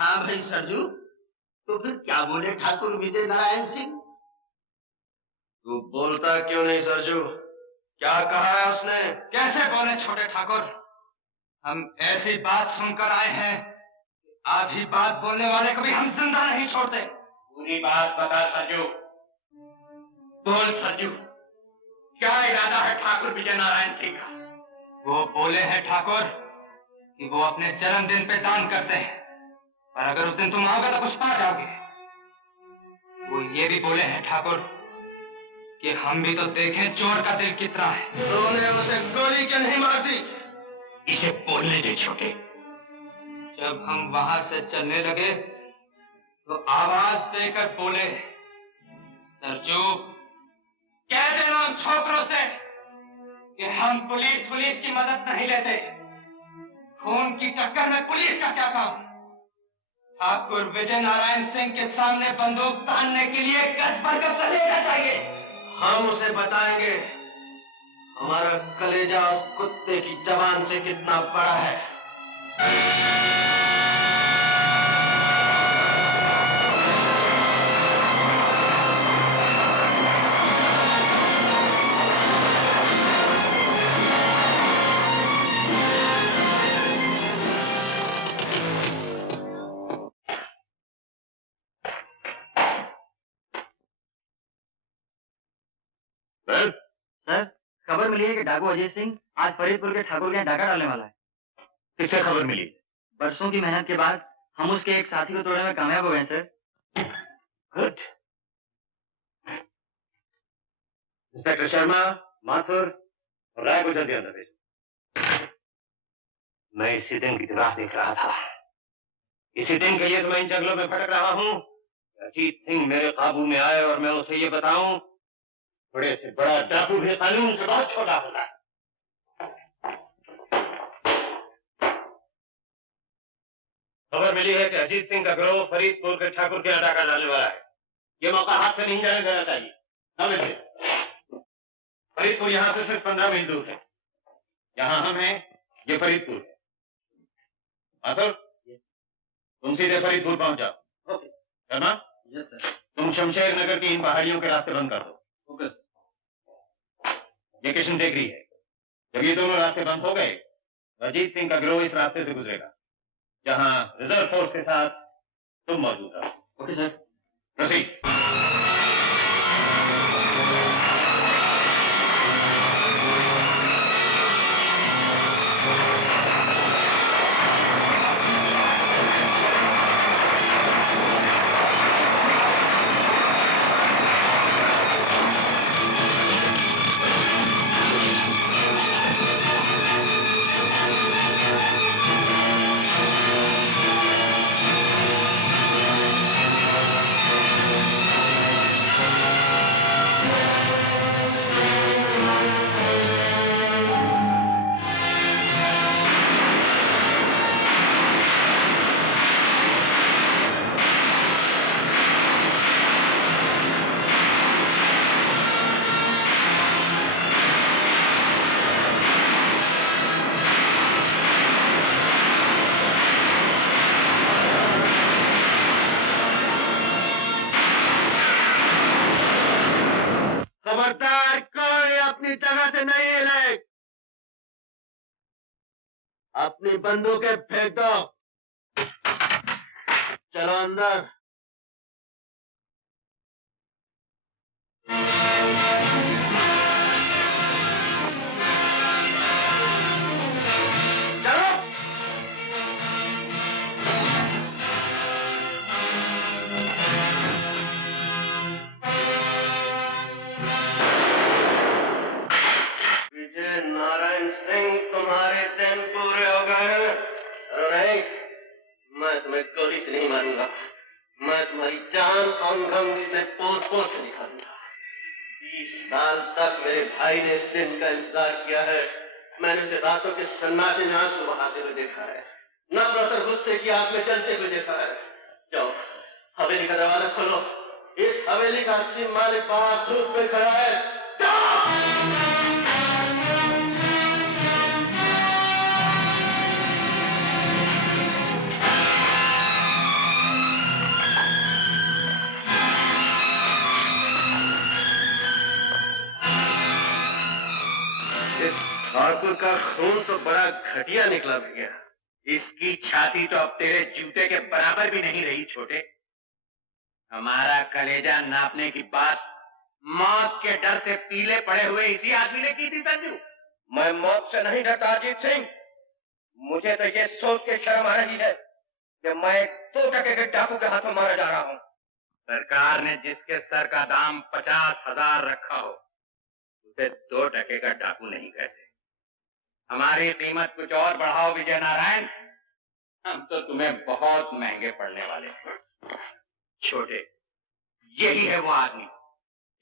हाँ भाई सरजू, तो फिर क्या बोले ठाकुर विजय नारायण सिंह? तू बोलता क्यों नहीं सरजू? क्या कहा है उसने? कैसे बोले छोटे ठाकुर? हम ऐसी बात सुनकर आए हैं, आधी बात बोलने वाले को भी हम जिंदा नहीं छोड़ते। पूरी बात बता सरजू। बोल सरजू, क्या इरादा है ठाकुर विजय नारायण सिंह का? वो बोले हैं ठाकुर कि वो अपने जन्मदिन पे दान करते हैं, और अगर उस दिन तुम आओगे तो कुछ पा जाओगे। वो ये भी बोले हैं ठाकुर कि हम भी तो देखें चोर का दिल कितना है। तूने उसे गोली क्यों नहीं मार दी? इसे बोलने दे छोटे। जब हम वहां से चलने लगे तो आवाज देकर बोले, सरजू कह देना उन छोकरों से कि हम पुलिस की मदद नहीं लेते। खून की टक्कर में पुलिस का क्या काम? ठाकुर विजय नारायण सिंह के सामने बंदूक तानने के लिए गज भर का कलेजा चाहिए। हम उसे बताएंगे हमारा कलेजा उस कुत्ते की जबान से कितना बड़ा है। सर, खबर मिली है कि डाकू अजय सिंह आज फरीदपुर के ठाकुर के यहाँ डाका डालने वाला है। किससे खबर मिली? बरसों की मेहनत के बाद हम उसके एक साथी को तोड़ने में कामयाब हो गए sir. Good. Inspector Sharma, Mathur और राय को जल्दी अंदर भेजो। मैं इसी दिन की राह देख रहा था। इसी दिन के लिए तो मैं इन जंगलों में भटक रहा हूँ। अजीत सिंह मेरे काबू में आए और मैं उसे ये बताऊं, बड़े से बड़ा डाकू भी कानून से बहुत छोटा होता है। खबर मिली है कि अजीत सिंह का गिरोह फरीदपुर के ठाकुर के यहाँ डाका डालने वाला है। ये मौका हाथ से नहीं जाने देना चाहिए। समझे? फरीदपुर यहाँ से सिर्फ 15 मील दूर है। यहाँ हम हैं, ये फरीदपुर है। माथुर, तुम सीधे फरीदपुर पहुंच जाओ। ओके। शर्मा? Yes sir. तुम शमशेर नगर की इन पहाड़ियों के रास्ते बंद कर दो। Okay sir. ये किशन टेकरी है। जब ये दोनों रास्ते बंद हो गए तो अजीत सिंह का गिरोह इस रास्ते से गुजरेगा, जहां रिजर्व फोर्स के साथ तुम मौजूद हो। Okay sir. प्रोसीड। खबरदार, कोई अपनी जगह से नहीं हिले। अपनी बंदूकें फेंक दो। चलो अंदर। चलो। विजय नारायण सिंह, तुम्हारे दिन पूरे हो गए हैं। नहीं, मैं तुम्हें गोली से नहीं मारूंगा। मैं तुम्हारी जान अंग अंग से पोर से निकालूंगा। 20 साल तक मेरे भाई ने इस दिन का इंतजार किया है। मैंने उसे रातों के सन्नाटे में आंसू बहाते हुए देखा है, नफरत और गुस्से की आग में जलते हुए देखा है। जाओ, हवेली का दरवाजा खोलो। इस हवेली का असली मालिक बाहर धूप में खड़ा है। जाओ। का खून तो बड़ा घटिया निकला भैया। इसकी छाती तो अब तेरे जूते के बराबर भी नहीं रही छोटे। हमारा कलेजा नापने की बात मौत के डर से पीले पड़े हुए इसी आदमी ने की थी संजू। मैं मौत से नहीं डरता अजीत सिंह। मुझे तो ये सोच के शर्म आ रही है कि मैं 2 टके के डाकू के हाथों मारा जा रहा हूँ। सरकार ने जिसके सर का दाम 50,000 रखा हो उसे 2 टके का डाकू नहीं कहते। हमारी कीमत कुछ और बढ़ाओ विजय नारायण, हम तो तुम्हें बहुत महंगे पड़ने वाले हैं। छोटे, यही है वो आदमी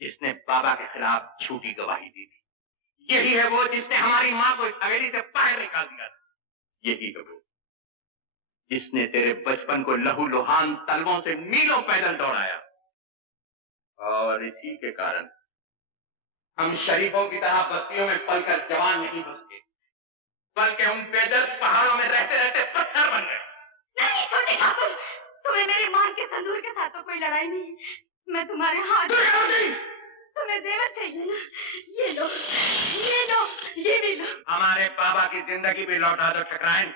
जिसने बाबा के खिलाफ झूठी गवाही दी थी। यही है वो जिसने हमारी माँ को इस हवेली से बाहर निकाल दिया था। यही है वो जिसने तेरे बचपन को लहू लुहान तलवों से मीलों पैदल दौड़ाया। और इसी के कारण हम शरीफों की तरह बस्तियों में पलकर जवान नहीं बन सके, बल्कि हम बेदर्द पहाड़ों में रहते रहते पत्थर बन गए। नहीं छोटे ठाकुर, तुम्हें मेरे मांग के संदूर के साथ तो कोई लड़ाई नहीं। मैं तुम्हारे हाथ। तुम्हें जेवर चाहिए ना? ये लो, ये लो, ये भी लो। हमारे बाबा की जिंदगी भी लौटा दो ठकराइन,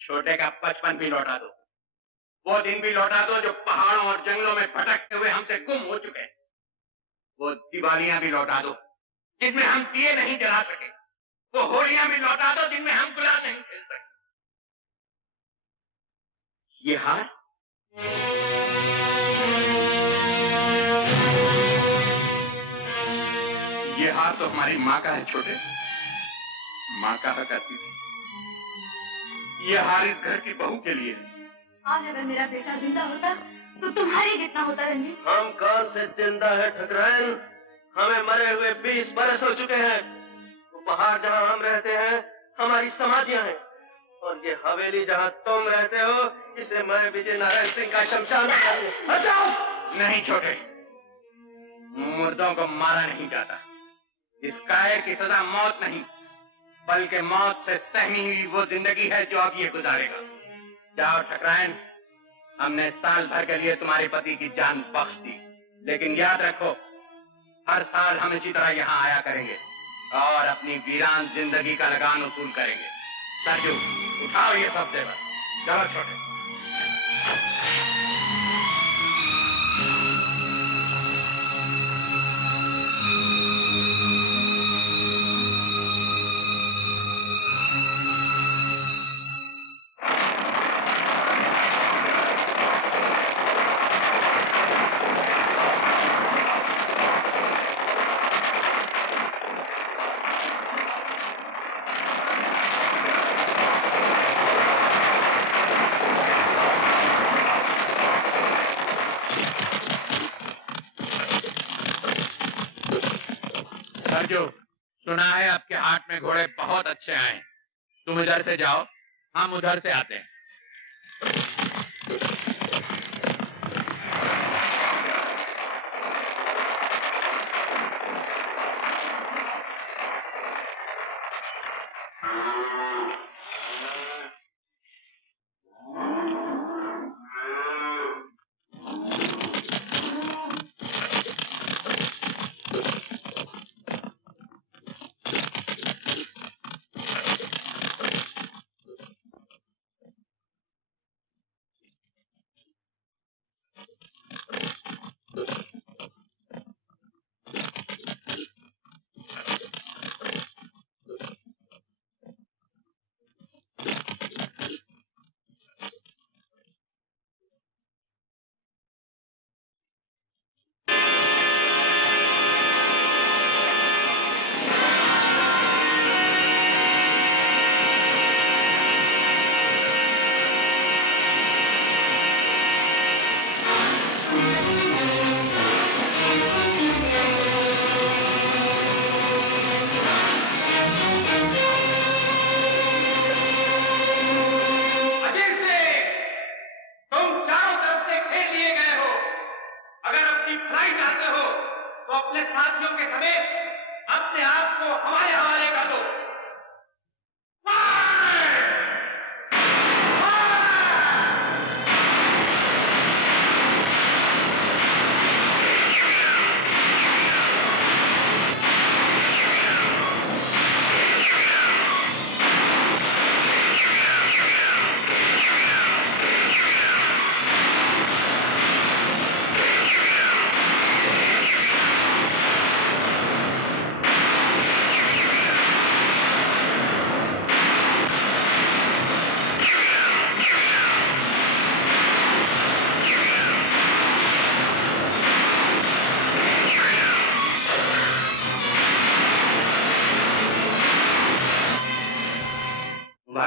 छोटे का बचपन भी लौटा दो, वो दिन भी लौटा दो जो पहाड़ों और जंगलों में भटकते हुए हमसे गुम हो चुके हैं। वो दिवालियां भी लौटा दो जिनमें हम दिए नहीं जला सके। वो होलियां भी लौटा दो जिनमें हम गुलाल नहीं खेल सके। ये हार ये हार तो हमारी माँ का है छोटे। माँ कहा करती थी ये हार इस घर की बहू के लिए है। आज अगर मेरा बेटा जिंदा होता तो तुम्हारे जितना होता रंजीत। हम कौन से जिंदा है ठकराइन? हमें मरे हुए 20 बरस हो चुके हैं। वो पहाड़ जहाँ हम रहते हैं हमारी समाधियां हैं, और ये हवेली जहाँ तुम रहते हो इसे मैं विजय नारायण सिंह का शमशान बचाऊं। नहीं छोटे, मुर्दों को मारा नहीं जाता। इस कायर की सजा मौत नहीं, बल्कि मौत से सहमी हुई वो जिंदगी है जो अब ये गुजारेगा। जाओ ठकराइन, हमने साल भर के लिए तुम्हारे पति की जान बख्श दी, लेकिन याद रखो हर साल हम इसी तरह यहाँ आया करेंगे और अपनी वीरान जिंदगी का लगान वसूल करेंगे। सरजू, उठाओ ये सब जेवर। चलो छोटे। सरजू, सुना है आपके हाट में घोड़े बहुत अच्छे आए हैं। तुम इधर से जाओ, हम उधर से आते हैं।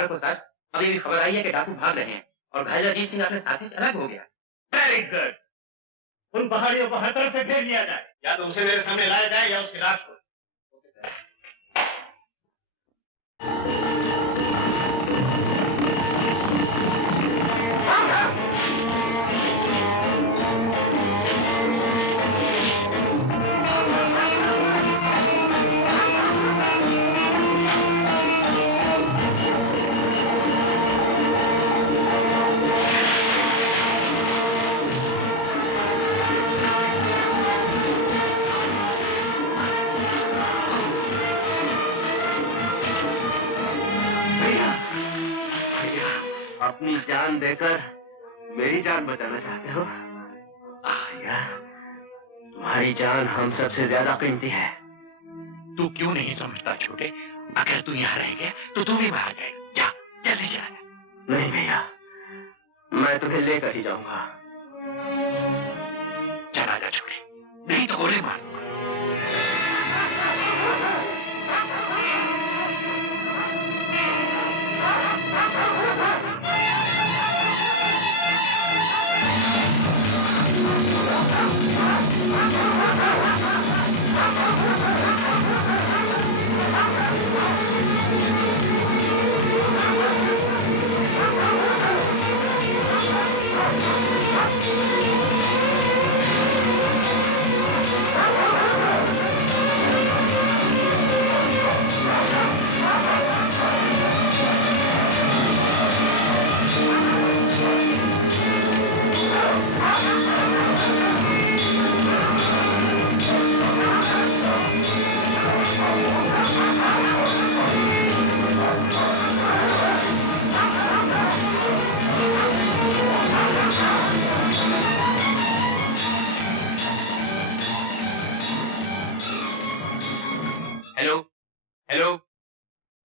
सोमवार को सर अभी भी खबर आई है कि डाकू भाग रहे हैं और घायल अजीत सिंह अपने साथी से अलग हो गया। Very good. उन पहाड़ियों को हर तरफ से घेर लिया जाए, या तो उसे मेरे सामने लाया जाए या उसकी लाश को। अपनी जान देकर मेरी जान बचाना चाहते हो? भैया, तुम्हारी जान हम सबसे ज्यादा कीमती है। तू क्यों नहीं समझता छोटे? अगर तू यहाँ रह गया तो तू भी भाग जाएगा। जा जल्दी जा। नहीं भैया, मैं तुम्हें लेकर ही जाऊंगा। चला जा छोटे, नहीं तो गोली मारूंगा।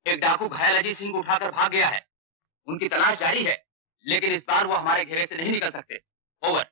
एक डाकू घायल अजीत सिंह को उठाकर भाग गया है। उनकी तलाश जारी है, लेकिन इस बार वो हमारे घेरे से नहीं निकल सकते। ओवर।